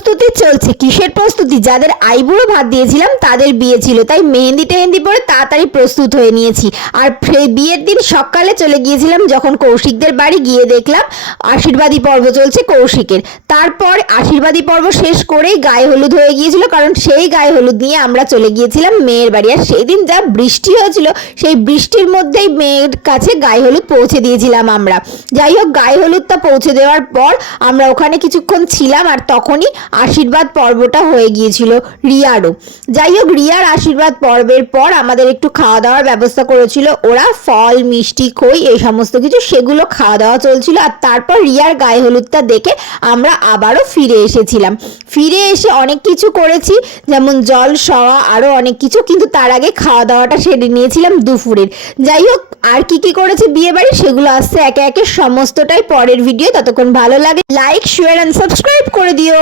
প্রস্তুতি চলছে। কিসের প্রস্তুতি? যাদের আইবুড়ো ভাত দিয়েছিলাম, তাদের বিয়ে ছিল। তাই মেহেন্দি টেহেন্দি পরে তাড়াতাড়ি প্রস্তুত হয়ে নিয়েছি। আর বিয়ের দিন সকালে চলে গিয়েছিলাম যখন কৌশিকদের বাড়ি। গিয়ে দেখলাম আশীর্বাদী পর্ব চলছে কৌশিকের। তারপর আশীর্বাদী পর্ব শেষ করেই গায়ে হলুদ হয়ে গিয়েছিল। কারণ সেই গায়ে হলুদ নিয়ে আমরা চলে গিয়েছিলাম মেয়ের বাড়ি। আর সেই দিন যা বৃষ্টি হয়েছিল, সেই বৃষ্টির মধ্যেই মেয়ের কাছে গায়ে হলুদ পৌঁছে দিয়েছিলাম আমরা। যাই হোক, গায়ে হলুদটা পৌঁছে দেওয়ার পর আমরা ওখানে কিছুক্ষণ ছিলাম। আর তখনই আশীর্বাদ পর্বটা হয়ে গিয়েছিল রিয়ারও। যাই হোক, রিয়ার আশীর্বাদ পর্বের পর আমাদের একটু খাওয়া দাওয়ার ব্যবস্থা করেছিল। ওরা ফল, মিষ্টি, খই এই সমস্ত কিছু সেগুলো খাওয়া দাওয়া চলছিল আর তারপর রিয়ার গায়ে হলুদটা দেখে আমরা আবারও ফিরে এসেছিলাম। ফিরে এসে অনেক কিছু করেছি, যেমন জল সওয়া আরও অনেক কিছু, কিন্তু তার আগে খাওয়া দাওয়াটা সেরে নিয়েছিলাম দুপুরের। যাই হোক, আর কি কি করেছি বিয়ে বাড়ি সেগুলো আসছে একে একে সমস্তটাই পরের ভিডিও ততক্ষণ ভালো লাগে লাইক শেয়ার অ্যান্ড সাবস্ক্রাইব করে দিও।